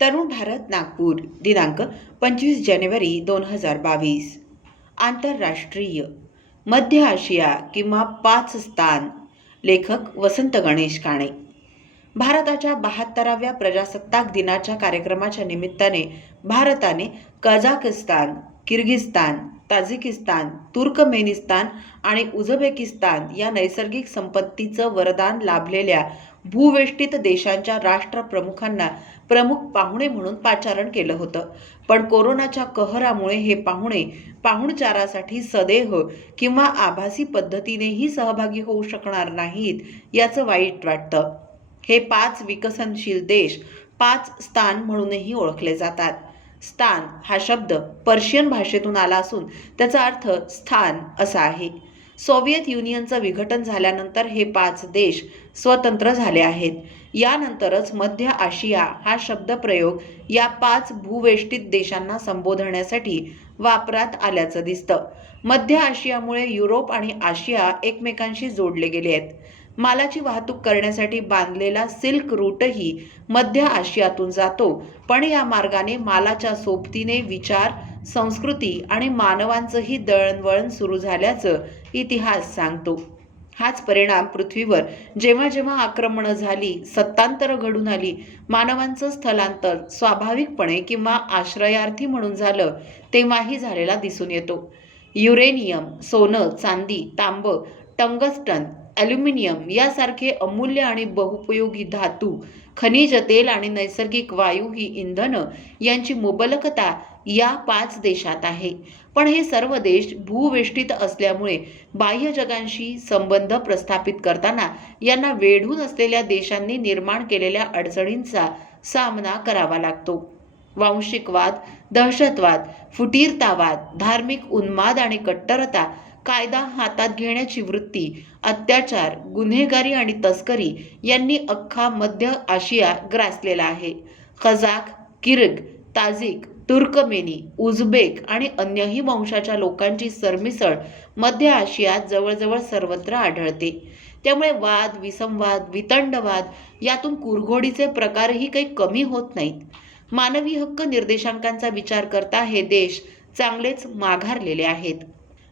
तरुण भारत नागपूर दिनांक 25 जानेवारी 2022. आंतरराष्ट्रीय मध्य आशिया किंवा 5 स्थान. लेखक वसंत गणेश काणे. भारताच्या 72व्या प्रजासत्ताक दिनाच्या कार्यक्रमाच्या निमित्ताने भारताने कझाकस्तान, किर्गिस्तान, ताजिकिस्तान, तुर्कमेनिस्तान आणि उझबेकिस्तान या नैसर्गिक संपत्तीचं वरदान लाभलेल्या भूवेष्टित देशांच्या राष्ट्रप्रमुखांना प्रमुख पाहुणे म्हणून पाचारण केलं होतं. पण कोरोनाच्या कहरामुळे हे पाहुणे पाहुणचारासाठी सदेह किंवा आभासी पद्धतीनेही सहभागी होऊ शकणार नाहीत याचं वाईट वाटतं. हे 5 विकसनशील देश 5 स्थान म्हणूनही ओळखले जातात. स्थान हा शब्द पर्शियन भाषेतून आला असून त्याचा अर्थ स्थान असा आहे. सोव्हिएत युनियनचं विघटन झाल्यानंतर हे 5 देश स्वतंत्र झाले आहेत. यानंतरच मध्य आशिया हा शब्दप्रयोग या 5 भूवेष्टित देशांना संबोधण्यासाठी वापरात आल्याचं दिसतं. मध्य आशियामुळे युरोप आणि आशिया एकमेकांशी जोडले गेले आहेत. मालाची वाहतूक करण्यासाठी बांधलेला सिल्क रूटही मध्य आशियातून जातो, पण या मार्गाने मालाच्या सोबतीने विचार, संस्कृती आणि मानवांचंही दळणवळण सुरू झाल्याचं इतिहास सांगतो. हाच परिणाम पृथ्वीवर जेव्हा जेव्हा आक्रमणं झाली, सत्तांतरं घडून आली, मानवांचं स्थलांतर स्वाभाविकपणे किंवा आश्रयार्थी म्हणून झालं, तेव्हाही झालेला दिसून येतो. युरेनियम, सोनं, चांदी, तांबं, टंगस्टन, ॲल्युमिनियम यासारखे अमूल्य आणि बहुपयोगी धातू, खनिज तेल आणि नैसर्गिक वायू ही इंधनं यांची मुबलकता या 5 देशात आहे. पण हे सर्व देश भूवेष्टित असल्यामुळे बाह्य जगांशी संबंध प्रस्थापित करताना यांना वेढून असलेल्या देशांनी निर्माण केलेल्या अडचणींचा सामना करावा लागतो. वांशिकवाद, दहशतवाद, फुटीरतावाद, धार्मिक उन्माद आणि कट्टरता, कायदा हातात घेण्याची वृत्ती, अत्याचार, गुन्हेगारी आणि तस्करी यांनी अख्खा मध्य आशिया ग्रासलेला आहे. कझाक, किर्ग, ताजिक, तुर्कमेनी, उझबेक आणि अन्यही वंशाच्या लोकांची सरमिसळ मध्य आशियात जवळजवळ सर्वत्र आढळते. त्यामुळे वाद, विसंवाद, वितंडवाद यातून कुरघोडीचे प्रकारही काही कमी होत नाहीत. मानवी हक्क निर्देशांकांचा विचार करता हे देश चांगलेच माघारलेले आहेत.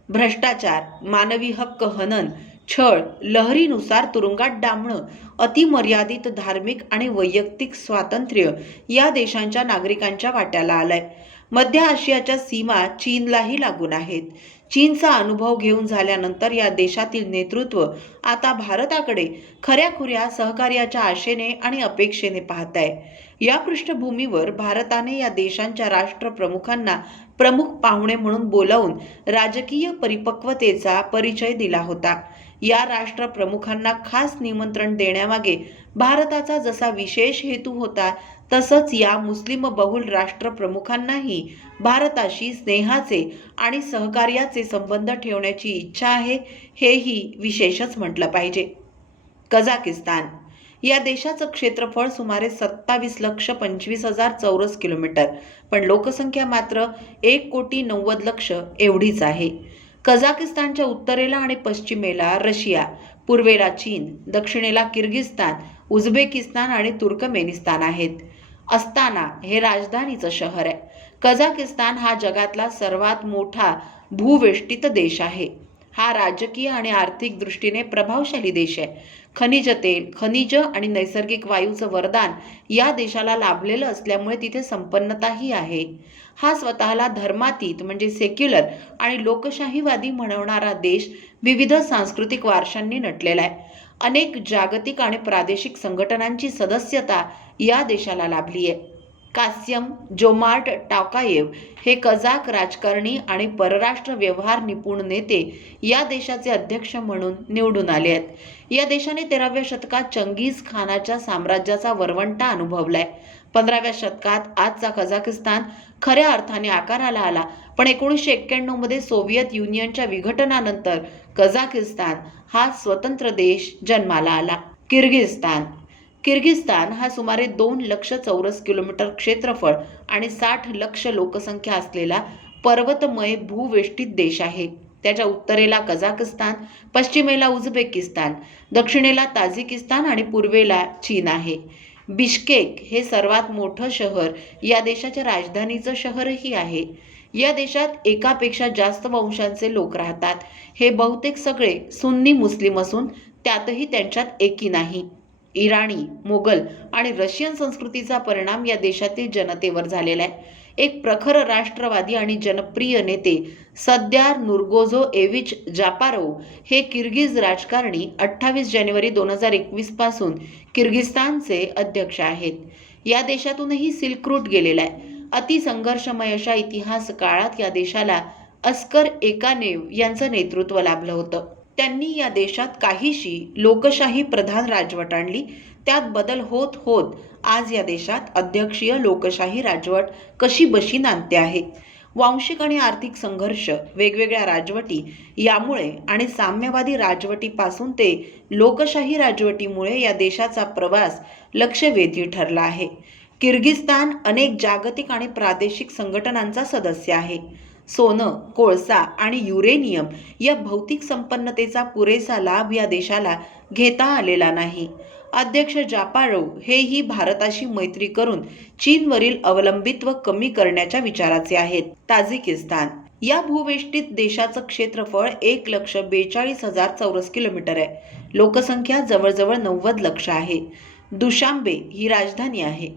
भ्रष्टाचार, मानवी हक्क हनन, छळ, लहरीनुसार तुरुंगात डांबणं, अतिमर्यादित धार्मिक आणि वैयक्तिक स्वातंत्र्य या देशांच्या नागरिकांच्या वाट्याला आलंय. मध्य आशियाच्या सीमा चीनलाही लागून आहेत. चीनचा अनुभव घेऊन झाल्यानंतर या देशातील नेतृत्व आता भारताकडे खऱ्याखुऱ्या सहकार्याच्या आशेने आणि अपेक्षेने पाहत आहे. या पृष्ठभूमीवर भारताने या देशांच्या राष्ट्रप्रमुखांना प्रमुख पाहुणे म्हणून बोलावून राजकीय परिपक्वतेचा परिचय दिला होता. या राष्ट्रप्रमुखांना खास निमंत्रण देण्यामागे भारताचा जसा विशेष हेतू होता, तसंच या मुस्लिम बहुल राष्ट्रप्रमुखांनाही भारताशी स्नेहाचे आणि सहकार्याचे संबंध ठेवण्याची इच्छा आहे, हेही विशेषच म्हटलं पाहिजे. कझाकिस्तान या देशाचं क्षेत्रफळ सुमारे 27,25,000 चौरस किलोमीटर, पण लोकसंख्या मात्र 1,90,00,000 एवढीच आहे. कझाकिस्तानच्या उत्तरेला आणि पश्चिमेला रशिया, पूर्वेला चीन, दक्षिणेला किर्गिस्तान, उझबेकिस्तान आणि तुर्कमेनिस्तान आहेत. अस्ताना हे राजधानीचं शहर आहे. कझाकिस्तान हा जगातला सर्वात मोठा भूवेष्टित देश आहे. हा राजकीय आणि आर्थिक दृष्टीने प्रभावशाली देश आहे. खनिज तेल, खनिज आणि नैसर्गिक वायूचं वरदान या देशाला लाभलेलं असल्यामुळे तिथे संपन्नताही आहे. हा स्वतःला धर्मातीत म्हणजे सेक्युलर आणि लोकशाहीवादी म्हणवणारा देश विविध सांस्कृतिक वारशांनी नटलेला आहे. अनेक जागतिक आणि प्रादेशिक संघटनांची सदस्यता या देशाला लाभली आहे. कास्यम जोमार्ट टोकायेव हे कझाक राजकारणी आणि परराष्ट्र व्यवहार निपुण नेते या देशाचे अध्यक्ष म्हणून निवडून आले आहेत. या देशाने 13व्या शतकात चंगीझ खानाच्या साम्राज्याचा वरवंटा अनुभवलाय. 15व्या शतकात आजचा कझाकिस्तान खऱ्या अर्थाने आकाराला आला, पण 1991 मध्ये सोव्हिएत युनियनच्या विघटनानंतर कझाकिस्तान हा स्वतंत्र देश जन्माला आला. किर्गिस्तान हा सुमारे 2 लक्ष चौरस किलोमीटर क्षेत्रफळ आणि 60 लक्ष लोकसंख्या असलेला पर्वतमय भूवेष्टित देश आहे. त्याच्या उत्तरेला कझाकस्तान, पश्चिमेला उझबेकिस्तान, दक्षिणेला ताजिकिस्तान आणि पूर्वेला चीन आहे. बिश्केक हे सर्वात मोठं शहर या देशाच्या राजधानीचं शहरही आहे. या देशात एकापेक्षा जास्त वंशांचे लोक राहतात. हे बहुतेक सगळे सुन्नी मुस्लिम असून त्यातही त्यांच्यात एकी नाही. इराणी, मोगल आणि रशियन संस्कृतीचा परिणाम या देशातील जनतेवर झालेला आहे. एक प्रखर राष्ट्रवादी आणि जनप्रिय नेते सद्दार नूरगोझोएव्हिच जापारोव हे किर्गिज राजकारणी 28 जानेवारी 2021 पासून किर्गिस्तानचे अध्यक्ष आहेत. या देशातूनही सिल्क रूट गेलेला आहे. अतिसंघर्षमय अशा इतिहास काळात या देशाला अस्कर एकानेव यांचं नेतृत्व लाभलं होतं. त्यांनी या देशात काहीशी लोकशाही प्रधान राजवट आणली. त्यात बदल होत होत आज या देशात अध्यक्षीय लोकशाही राजवट कशी बशी नांदते आहे. वांशिक आणि आर्थिक संघर्ष, वेगवेगळ्या राजवटी यामुळे आणि साम्यवादी राजवटीपासून ते लोकशाही राजवटीमुळे या देशाचा प्रवास लक्षवेधी ठरला आहे. किर्गिस्तान अनेक जागतिक आणि प्रादेशिक संघटनांचा सदस्य आहे. सोनं, कोळसा आणि युरेनियम या भौतिक संपन्नतेचा पुरेसा लाभ या देशाला घेता आलेला नाही. अध्यक्ष जापारोव हेही भारताशी मैत्री करून चीनवरील अवलंबित्व कमी करण्याच्या विचाराचे आहेत. ताजिकिस्तान या भूवेष्टित देशाचं क्षेत्रफळ 1,42,000 चौरस किलोमीटर आहे. लोकसंख्या जवळजवळ 90 लक्ष आहे. दुशांबे ही राजधानी आहे.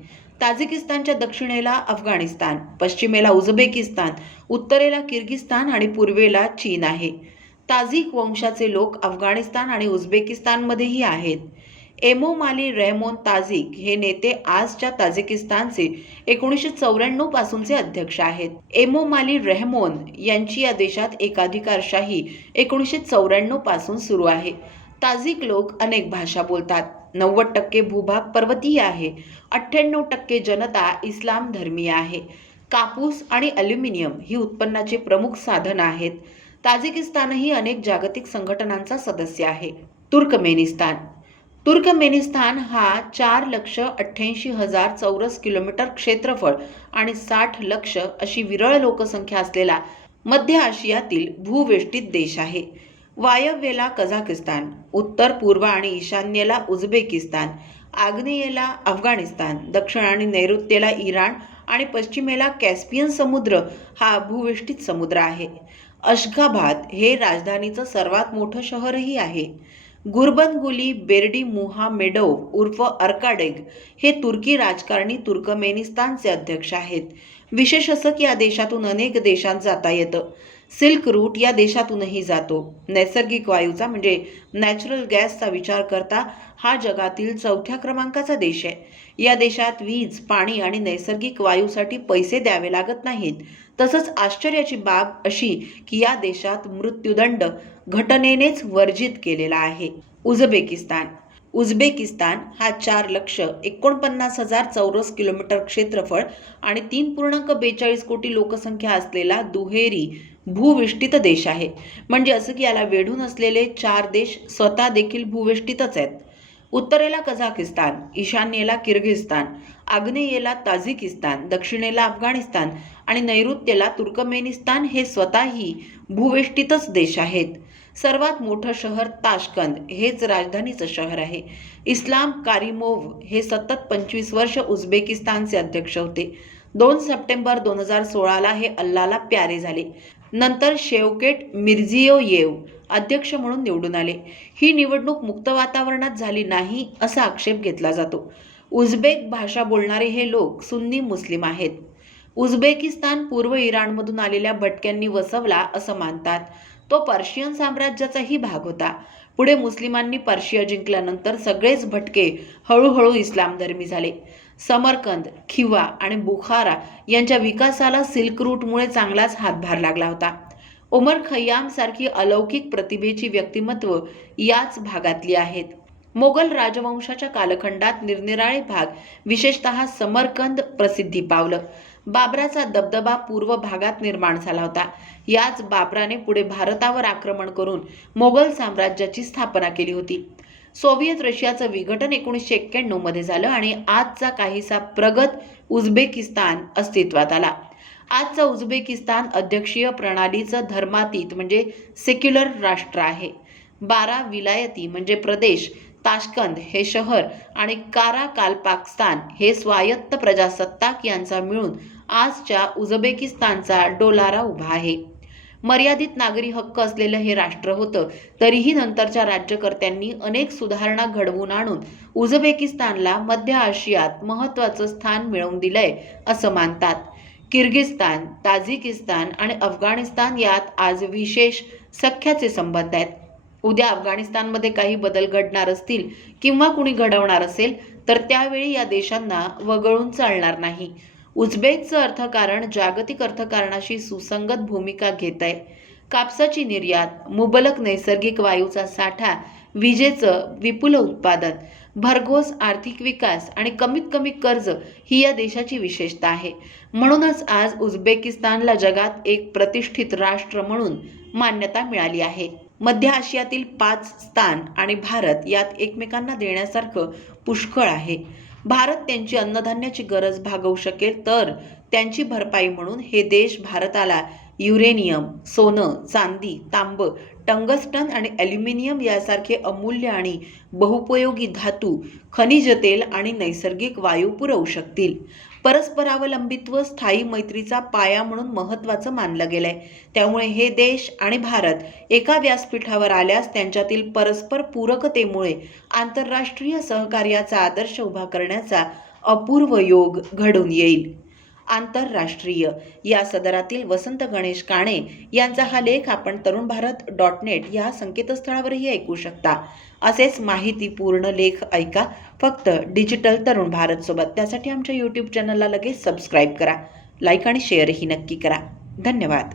ताजिकिस्तानच्या दक्षिणेला अफगाणिस्तान, पश्चिमेला उझबेकिस्तान, उत्तरेला किर्गिस्तान आणि पूर्वेला चीन आहे. ताजिक वंशाचे लोक अफगाणिस्तान आणि उझबेकिस्तानमध्येही आहेत. एमोमाली रहमोन ताजिक हे नेते आजच्या ताजिकिस्तानचे 1994 पासूनचे अध्यक्ष आहेत. एमोमाली रहमोन यांची या देशात एकाधिकारशाही 1994 पासून सुरू आहे. ताजिक लोक अनेक भाषा बोलतात. 90% भूभाग पर्वतीय आहे. 98% जनता इस्लाम धर्मीय आहे. कापूस आणि ॲल्युमिनियम ही उत्पन्नाची प्रमुख साधनं आहेत. ताजिकिस्तानही अनेक जागतिक संघटनांचा सदस्य आहे. तुर्कमेनिस्तान तुर्कमेनिस्तान हा 4,88,000 चौरस किलोमीटर क्षेत्रफळ आणि 60 लक्ष अशी विरळ लोकसंख्या असलेला मध्य आशियातील भूवेष्टित देश आहे. वायव्येला कझाकिस्तान, उत्तर, पूर्व आणि ईशान्येला उझबेकिस्तान, आग्नेयेला अफगाणिस्तान, दक्षिण आणि नैऋत्येला इराण आणि पश्चिमेला कॅस्पियन समुद्र हा भूवेष्टित समुद्र आहे. अशगाबाद हे राजधानीचं सर्वात मोठं शहरही आहे. गुर्बनगुली बेर्डिमुहामेडोव्ह उर्फ अर्काडेग हे तुर्की राजकारणी तुर्कमेनिस्तानचे अध्यक्ष आहेत. विशेष असं की या देशातून अनेक देशांत जाता येतं. सिल्क रूट या देशातूनही जातो. नैसर्गिक वायूचा म्हणजे नॅचरल गॅसचा विचार करता हा जगातील 4थ्या क्रमांकाचा देश आहे. या देशात वीज, पाणी आणि नैसर्गिक वायूसाठी पैसे द्यावे लागत नाहीत. तसंच आश्चर्याची बाब अशी की या देशात मृत्यूदंड घटनेनेच वर्जित केलेला आहे. उझबेकिस्तान हा 4,49,000 चौरस किलोमीटर क्षेत्रफळ आणि 3.42 कोटी लोकसंख्या असलेला दुहेरी भूविष्टित देश आहे. म्हणजे असं की याला वेढून असलेले 4 देश स्वतः देखील भूविष्टितच आहेत. उत्तरेला कझाकिस्तान, ईशान्येला किर्गिस्तान, आग्नेयेला ताजिकिस्तान, दक्षिणेला अफगाणिस्तान आणि नैऋत्येला तुर्कमेनिस्तान हे स्वतःही भूवेष्टितच देश आहेत. सर्वात मोठं शहर ताशकंद हेच राजधानीचं शहर आहे. इस्लाम कारिमोव्ह हे सतत 25 वर्ष उझबेकिस्तानचे अध्यक्ष होते. 2 सप्टेंबर 2016ला हे अल्लाला प्यारे झाले. नंतर शेवकेट मिर्झियोयेव अध्यक्ष म्हणून निवडून आले. ही निवडणूक मुक्त वातावरणात झाली नाही असा आक्षेप घेतला जातो. उझबेक भाषा बोलणारे हे लोक सुन्नी मुस्लिम आहेत. उझबेकिस्तान पूर्व इराणमधून आलेल्या भटक्यांनी वसवला असं मानतात. तो पर्शियन साम्राज्याचाही भाग होता. पुढे मुस्लिमांनी पर्शिया जिंकल्यानंतर सगळेच भटके हळूहळू इस्लामधर्मी झाले. समरकंद, खिवा आणि बुखारा यांच्या विकासाला सिल्क रूटमुळे चांगलाच हातभार लागला होता. उमर खय्याम सारखी अलौकिक प्रतिभेची व्यक्तिमत्व याच भागातली आहेत. मोगल राजवंशाच्या कालखंडात निरनिराळे भाग, विशेषतः समरकंद प्रसिद्धी पावलं. बाबराचा दबदबा पूर्व भागात निर्माण झाला होता. याच बाबराने पुढे भारतावर आक्रमण करून मोगल साम्राज्याची स्थापना केली होती. सोव्हिएत रशियाचं विघटन 1991 मध्ये झालं आणि आजचा काहीसा प्रगत उझबेकिस्तान अस्तित्वात आला. आजचा उझबेकिस्तान अध्यक्षीय प्रणालीचं धर्मातीत म्हणजे सेक्युलर राष्ट्र आहे. 12 विलायती म्हणजे प्रदेश ताशकंद हे शहर आणि काराकालपाकिस्तान हे स्वायत्त प्रजासत्ताक यांचा मिळून आजच्या उझबेकिस्तानचा डोलारा उभा आहे. मर्यादित नागरी हक्क असलेलं हे राष्ट्र होतं, तरीही नंतरच्या राज्यकर्त्यांनी अनेक सुधारणा घडवून आणून उझबेकिस्तानला मध्य आशियात महत्त्वाचं स्थान मिळवून दिलंय असं मानतात. किर्गिस्तान, ताजिकिस्तान आणि अफगाणिस्तान यात आज विशेष सख्याचे संबंध आहेत. उद्या अफगाणिस्तानमध्ये काही बदल घडणार असतील किंवा कुणी घडवणार असेल तर त्यावेळी या देशांना वगळून चालणार नाही. उझबेकचं अर्थकारण जागतिक अर्थकारणाशी सुसंगत भूमिका घेत आहे. कापसाची निर्यात, मुबलक नैसर्गिक वायूचा साठा, विजेचं विपुल उत्पादन, भरघोस आर्थिक विकास आणि कमीत कमी कर्ज ही या देशाची विशेषता आहे. म्हणूनच आज उझबेकिस्तानला जगात एक प्रतिष्ठित राष्ट्र म्हणून मान्यता मिळाली आहे. मध्य आशियातील 5 स्थान आणि भारत यात एकमेकांना देण्यासारखं पुष्कळ आहे. भारत त्यांची अन्नधान्याची गरज भागवू शकेल तर त्यांची भरपाई म्हणून हे देश भारताला युरेनियम, सोनं, चांदी, तांब, टंगस्टन आणि ॲल्युमिनियम यासारखे अमूल्य आणि बहुपयोगी धातू, खनिज तेल आणि नैसर्गिक वायू पुरवू शकतील. परस्परावलंबित्व स्थायी मैत्रीचा पाया म्हणून महत्त्वाचं मानलं गेलंय. त्यामुळे हे देश आणि भारत एका व्यासपीठावर आल्यास त्यांच्यातील परस्पर पूरकतेमुळे आंतरराष्ट्रीय सहकार्याचा आदर्श उभा करण्याचा अपूर्व योग घडून येईल. आंतरराष्ट्रीय या सदरातील वसंत गणेश काणे यांचा हा लेख आपण तरुणभारत.net या संकेतस्थळावरही ऐकू शकता. असेच माहितीपूर्ण लेख ऐका फक्त डिजिटल तरुण भारत सोबत. त्यासाठी आमच्या YouTube चॅनलला लगेच सबस्क्राईब करा, लाईक आणि शेअरही नक्की करा. धन्यवाद.